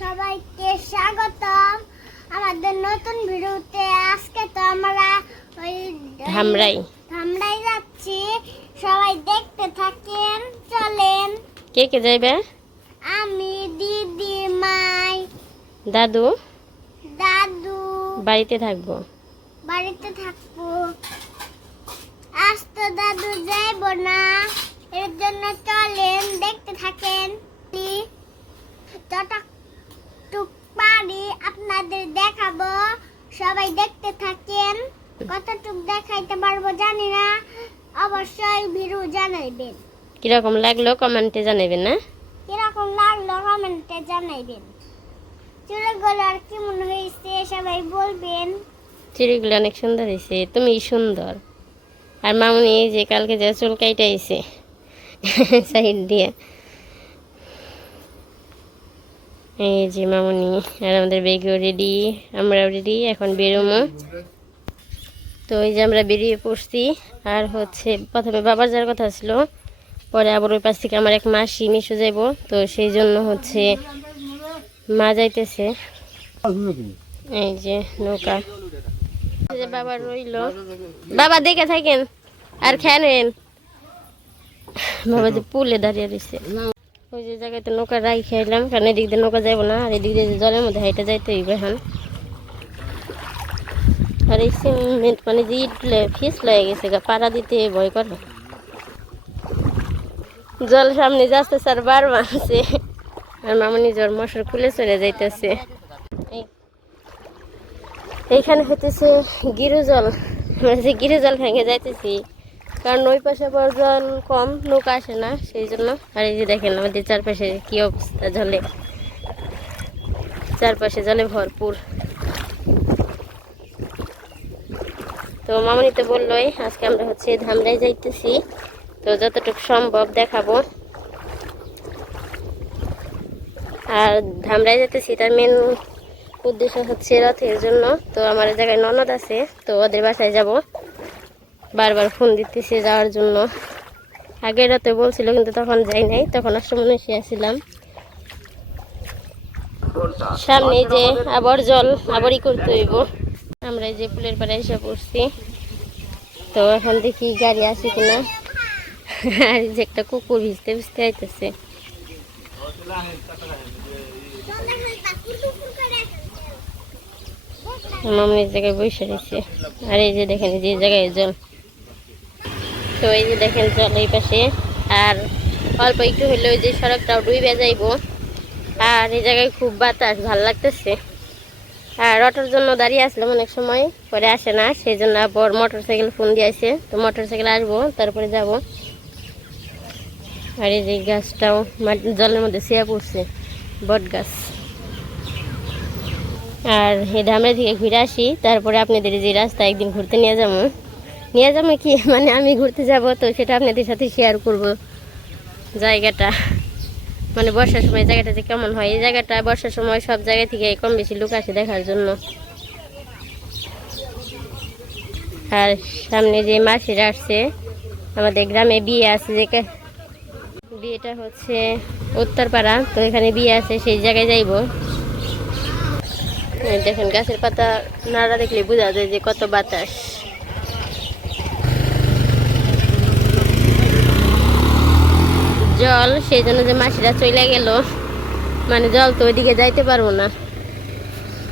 সবাইকে স্বাগতম। আমাদের নতুন ভিডিওতে আজকে তো আমরা ওই ধামরাই। ধামরাই যাচ্ছি। সবাই দেখতে থাকেন চলেন। কে কে যাইবে? আমি দিদি মাই। দাদু? দাদু। বাড়িতে থাকব। বাড়িতে থাকব। আজ তো দাদু যাইব না। এর জন্য চলেন দেখতে থাকেন যতটুক পারি আপনাদের দেখাবো সবাই দেখতে থাকেন। কতটুক দেখাইতে পারব জানি না। অবশ্যই ভিডিও জানাইবেন। কীরকম লাগল কমেন্টে জানাবেন না কীরকম লাগল কমেন্টে জানাইবেন। চুলগুলো আর কেমন হয়েছে সবাই বলবেন। চিড়িগুলো অনেক সুন্দর হয়েছে তুমি সুন্দর। আর মামুনি এই যে কালকে যে চুল কাইটাইছে সাইড দিয়ে। এই যে মামনি আর আমাদের বেগও রেডি আমরাও রেডি এখন বেরোমো তো এই যে আমরা বেরিয়ে পড়ছি, আর হচ্ছে প্রথমে বাবার যাওয়ার কথা ছিল, পরে আবার ওই পাশ থেকে আমার এক মাসি মিশু যাইব, তো সেই জন্য হচ্ছে মা যাইতেছে। এই যে নৌকা। যে বাবা রইল। বাবা, দেখে থাকেন, আর খেয়ে নেন। বাবা যে পুলে দাঁড়িয়ে রয়েছে যে জায়গাতে নৌকা রাই খাইলাম কারণ এদিক দিয়ে নৌকা যাব না, আর এদিক দিয়ে জলের মধ্যে হাইটা যাইতে হইবে এখন। আর এই সিমেন্ট মানে যে ফিস লয়ে গেছে পাড়া দিতে ভয় করে জল সামনে যাচ্ছে স্যার বার মারছে আর মামনি জ্বর মশার খুলে চলে যাইতেছে। এইখানে হইতেছে গিরু জল। যে গিরু জল ভেঙে যাইতেছি। কারণ ওই পাশে আবার জল কম, নৌকা আসে না, সেই জন্য। আর এই যে দেখেন আমাদের চারপাশে কি অবস্থা, জলে। চারপাশে জলে ভরপুর। তো মামনি তো বললোই, আজকে আমরা হচ্ছে ধামরাই যাইতেছি। তো যতটুকু সম্ভব দেখাবো। আর ধামরাই যেতেছি তার মেন উদ্দেশ্য হচ্ছে রথের জন্য। তো আমার জায়গায় ননদ আছে, তো ওদের বাসায় যাব। বারবার ফোন দিতেছে যাওয়ার জন্য। আগের রাতে বলছিল, কিন্তু তখন যাই নাই। তখন আশ্রমনে আসছিলাম। সামনে যে আবার জল, আবারই করতে হইব। আমরা এই যে পুলের পাড়ে এসে পড়ছি। তো এখন দেখি গাড়ি আসে কিনা। আর যে একটা কুকুর ভিজতে ভিজতে আইতেছে। মামনি এই জায়গায় বসে রয়েছে। আর এই যে দেখেন যে জায়গায় জল। তো এই যে দেখেন জল এই পাশে, আর অল্প একটু হলে ওই যে সড়কটাও ডুবে যাইব। আর এই জায়গায় খুব বাতাস, ভালো লাগতেছে। আর অটোর জন্য দাঁড়িয়ে আসলাম অনেক সময়, পরে আসে না সেই জন্য আবার মোটর সাইকেল ফোন দিয়েছে তো মোটর সাইকেল আসব, তারপরে যাব। আর এই যে গাছটাও জলের মধ্যে শেয়া পড়ছে, বট গাছ। আর এই ধামরা থেকে ঘুরে আসি, তারপরে আপনাদের যে রাস্তা একদিন ঘুরতে নিয়ে যাব। নিয়ে যাব কি? মানে আমি ঘুরতে যাব, তো সেটা আপনাদের সাথে শেয়ার করব। জায়গাটা মানে বর্ষার সময় জায়গাটা যে কেমন হয়, এই জায়গাটা বর্ষার সময় সব জায়গা থেকে কম বেশি লোক আসে দেখার জন্য। আর সামনে যে মাসিরা আসছে, আমাদের গ্রামে বিয়ে আছে যে বিয়েটা হচ্ছে উত্তরপাড়া, তো এখানে বিয়ে আছে, সেই জায়গায় যাইবো। দেখেন, গাছের পাতা, নাড়া দেখলে বোঝা যায় যে কত বাতাস। জল, সেই জন্য যে মাসিরা চলে গেল। মানে জল তো ওইদিকে যাইতে পারব না।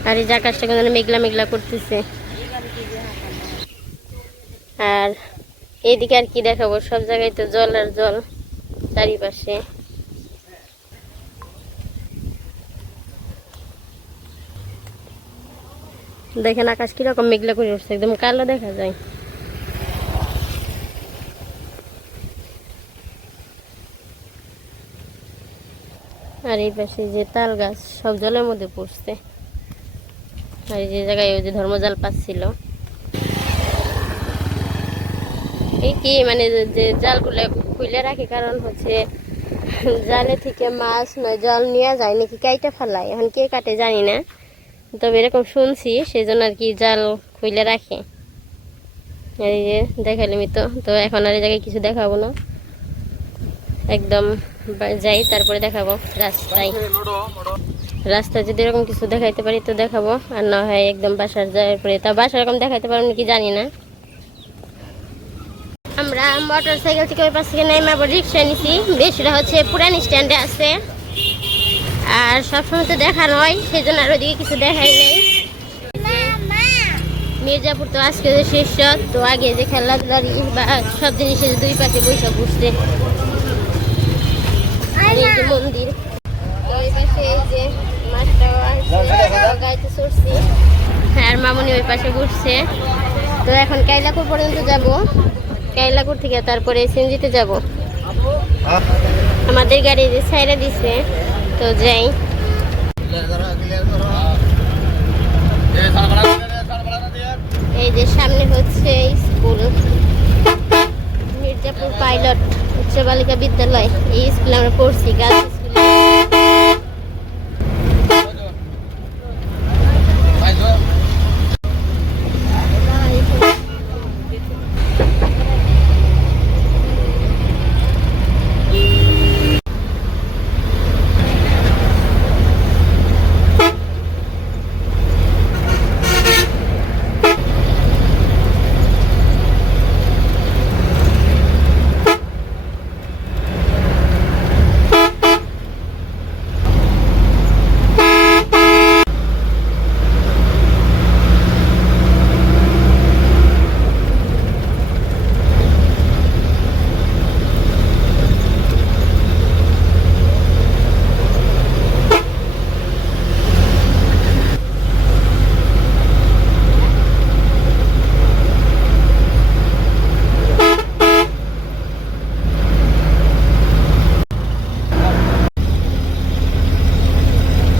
আর এই যে আকাশটা কেন মেঘলা মেঘলা করতেছে। আর এইদিকে আর কি দেখাবো? সব জায়গায় তো জল আর জল চারিপাশে। দেখেন আকাশ কীরকম মেঘলা করে উঠছে, একদম কালো দেখা যায়। আর এই পাশে যে তাল গাছ, সব জলের মধ্যে পড়ছে আর যে জায়গায় ওই যে ধর্মজাল পাচ্ছিল এই কি মানে যে- জালগুলো খুলে রাখে কারণ হচ্ছে জালে থেকে মাছ নয়, জল নিয়ে যায় নাকি কাইটা ফেলায়? এখন কে কাটে জানি না। তবে এরকম শুনছি সেই জন্য আর কি জাল খুলে রাখে। এই যে দেখালামই তো তো এখন আর এই জায়গায় কিছু দেখাবো না। একদম যাই তারপরে দেখাবো রাস্তায়। রাস্তায় যদি এরকম কিছু দেখাইতে পারি তো দেখাবো আর না হয় একদম বাসার যাওয়ার পরে। তা বাসা এরকম দেখাইতে পারব নাকি জানি না। আমরা মোটর সাইকেল থেকে ওই পাশ থেকে নেমে আবার রিক্সা নিছি। বেশিটা হচ্ছে পুরান স্ট্যান্ডে আছে। আর সবসময় তো দেখা নয় সেই জন্য আর ওইদিকে কিছু দেখাই নেই। মির্জাপুর তো আজকে রাত, তো আগে যে খেলাধুলার বা সব জিনিসের দুই পাশে বৈশাখ যে মন্দির। ওই পাশে এই যে চড়ছি। হ্যাঁ আর মামনি ওই পাশে বসছে তো এখন কাইলাকুর পর্যন্ত যাব। কাইলাকুর থেকে তারপরে সিনজিতে যাব। আমাদের গাড়ি যে সাইডে দিছে তো যাই। এই যে সামনে হচ্ছে স্কুল মির্জাপুর পাইলট। উচ্চ বালিকা বিদ্যালয় এই স্কুলে আমরা পড়ছি গার্লস স্কুলে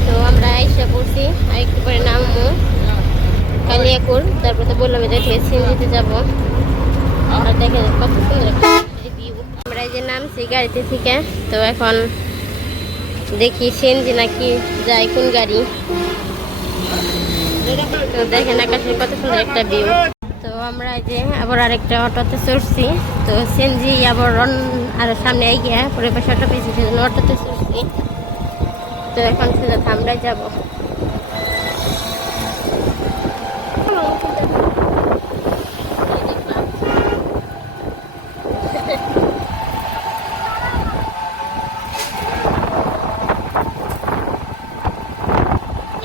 তো আমরা আইসা পড়ছি আর একটু পরে নামবো তো বললাম যে সিনজিতে যাব। আর দেখে কত সুন্দর আমরা যে নামছি গাড়িতে থেকে, তো এখন দেখি নাকি যায় কোন গাড়ি। তো দেখেন আকাশের কত সুন্দর একটা ভিউ তো আমরা যে আবার আরেকটা অটোতে চড়ছি, তো সিএনজি আবার আর সামনে এগিয়ে, পরে পাশে অটো পেয়েছি সেজন্য অটোতে চড়ছি। তো এখন সোজা আমরা যাব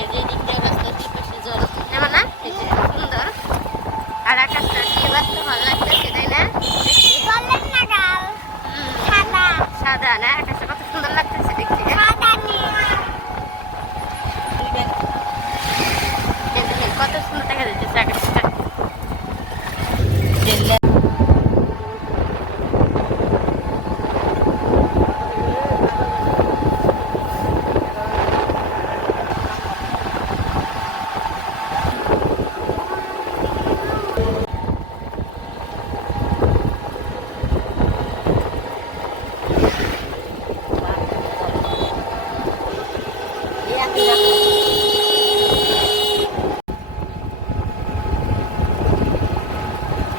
এই যে দিকটা রাস্তার দুই পাশে জল। যেমন না? এই যে সুন্দর। আর আকাশটা কি বাস্তব ভালো লাগতেছে, তাই না? বলেন না গাল হুম, সাদা সাদা না আকাশটা কত সুন্দর লাগতেছে দেখতে সাদা নীল এই যে কত সুন্দর দেখা যাচ্ছে আকাশটা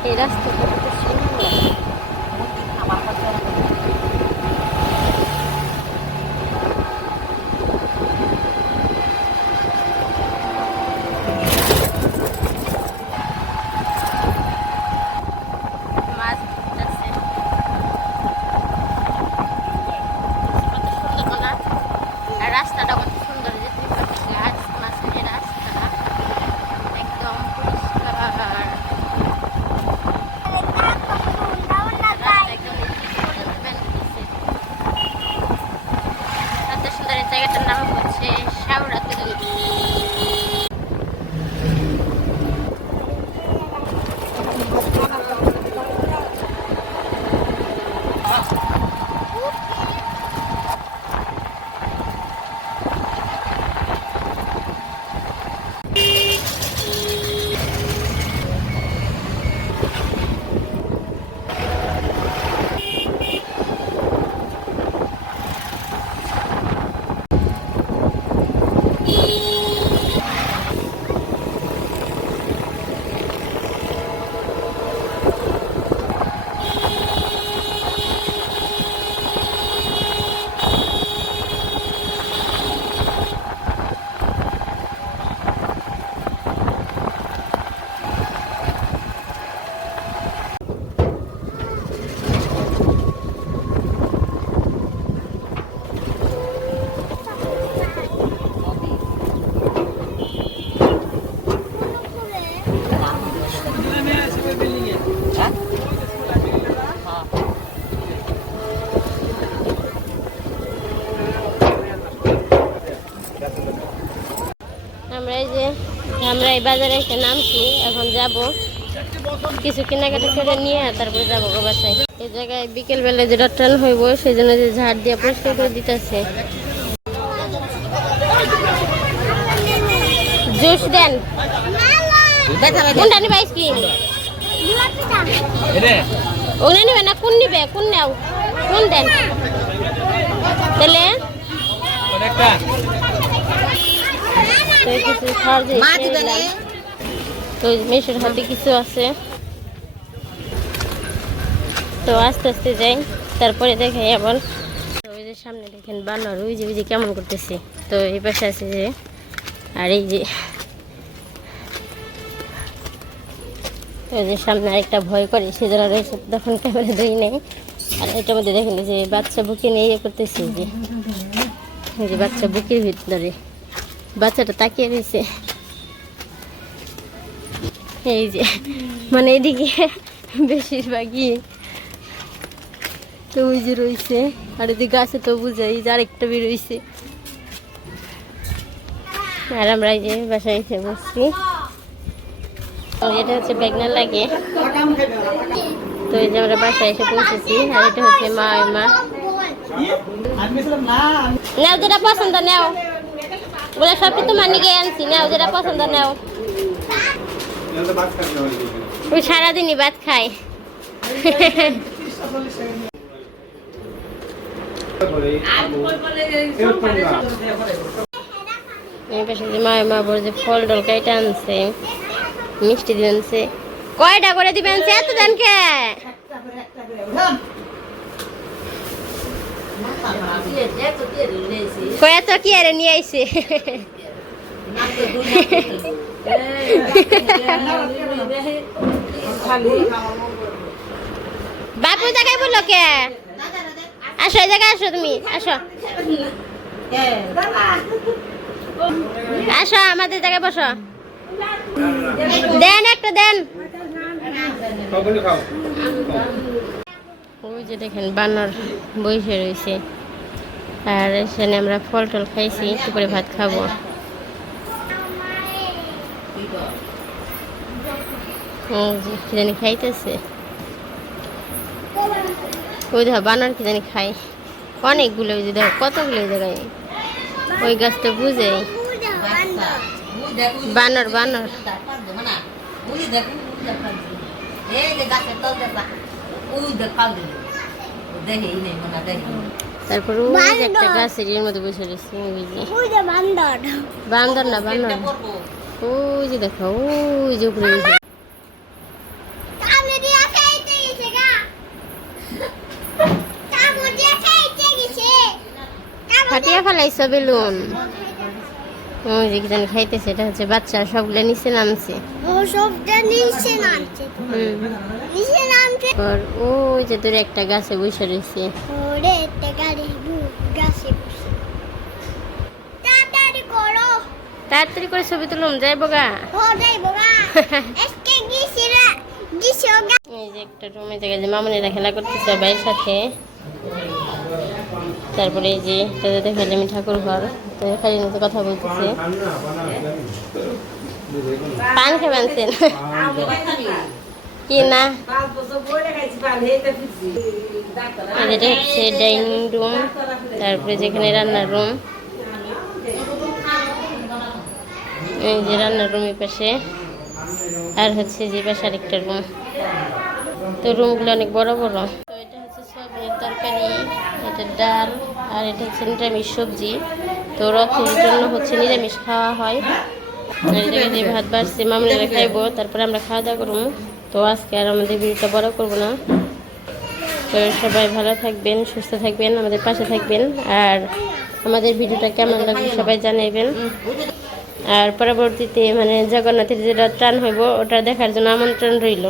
এই রাস্তাটা কত যে আমরা এই বাজারে এসে নামছি এখন যাব। কিছু কেনাকাটা করে নিয়ে তারপরে যাব গো বাসায়। এই জায়গায় বিকেল বেলা যেটা ট্রেন হইব সেই জন্য যে ঝাড় দিয়ে পরিষ্কার করে দিতেছে। জুস দেন। কোনটা নিবে আইসক্রিম? ওগুলো নিবে না কোন নিবে? কোন নাও? কোন দেন? তাহলে? কিছু তো ওই হাতে কিছু আছে। তো আস্তে আস্তে যাই তারপরে দেখাই আবার। ওই যে সামনে দেখেন বানর ওই যে ওই যে কেমন করতেছে। তো এই পাশে আছে যে আর এই যে এই যে সামনে আরেকটা ভয় করে সেজন্য রয়েছে তখন ক্যামেরা ধরি নেই। আর এটার মধ্যে দেখেন যে বাচ্চা বুকে নিয়ে ইয়ে করতেছে যে বাচ্চা বুকের ভিতরে। বাচ্চাটা তাকিয়ে রয়েছে। এই যে মানে এদিকে বেশিরভাগই তো ওই যে রয়েছে। আর এদিকে গাছে তো বুঝাই যে আরেকটা বেরোইছে আর আমরা এই যে বাসায় এসে বসছি। এটা হচ্ছে বেগনা লাগে। তো এই যে আমরা বাসায় এসে পৌঁছেছি। আর এটা হচ্ছে মা মা। নাও যেটা পছন্দ নাও। বলে সবই তোমার নিকে আনছি, নাও, যেটা পছন্দ নাও। ওই সারাদিনই ভাত পাশে যে মা যে ফল আনছে, মিষ্টি দিয়ে আনছে। কয়টা করে দিবেন সে এত জানকে কয়া তো কি আরে নিয়ে আইছে? বাপু জায়গায় বলল কে? আসো এই জায়গায় আসো তুমি আসো। আসো আমাদের জায়গায় বসো। দেন একটা দেন। ওই যে দেখেন বানর বসে রয়েছে। আর এখানে আমরা ফল টল খাইছি করে ভাত খাব। কি জানি খাইতেছে। ওই দেখো, বানর কি জানি খায়। অনেকগুলো ওই দেখো, কতগুলো জায়গায়? ওই গাছটা বুঝে। বানর বানর। তারপর ওই একটা গাছের এর মধ্যে বসে রয়েছে ওই যে। বান্দর। না বান্দর না। ওই যে দেখো ওই যে উপরে বসে। ফাটিয়া ফেলাইছ বেলুন। ওই যে কি জানি খাইতেছে এটা হচ্ছে বাচ্চা সবগুলো নিচে নামছে। ও সবটা নিচে নামছে হুম। নিচে নামছে? আর ওই যে দূরে একটা গাছে বসে রয়েছে। ওরে একটা গাড়ি গাছে তাড়াতাড়ি করো। তাড়াতাড়ি করে ছবি তুলুম যাইব গা। ও যাই বাবা আজকে গিয়েছিলা গিয়েছো এই যে একটা রুমে যে মামনিরা খেলা করতেছে ভাইয়ের সাথে। তারপরে এই যে এটা দেখে আমি ঠাকুর ঘর, তো খালি মতো কথা বলতেছে। পান আনছেন কি না? এটা হচ্ছে ডাইনিং রুম, তারপরে যেখানে রান্নার রুম। এই যে রান্নার রুমের পাশে। আর হচ্ছে যে পাশে আরেকটা রুম। তো রুমগুলো অনেক বড় বড়। তো এটা হচ্ছে সয়াবিনের তরকারি। এটা ডাল, আর এটা হচ্ছে নিরামিষ সবজি। তো রথের জন্য হচ্ছে নিরামিষ খাওয়া হয়। ভাত বাড়ছে মামলারা খাইবো, তারপরে আমরা খাওয়া দাওয়া করব। তো আজকে আর আমাদের ভিডিওটা বড় করব না। তো সবাই ভালো থাকবেন, সুস্থ থাকবেন, আমাদের পাশে থাকবেন। আর আমাদের ভিডিওটা কেমন লাগবে সবাই জানাইবেন। আর পরবর্তীতে মানে জগন্নাথের যেটা টান হইব, ওটা দেখার জন্য আমন্ত্রণ রইল।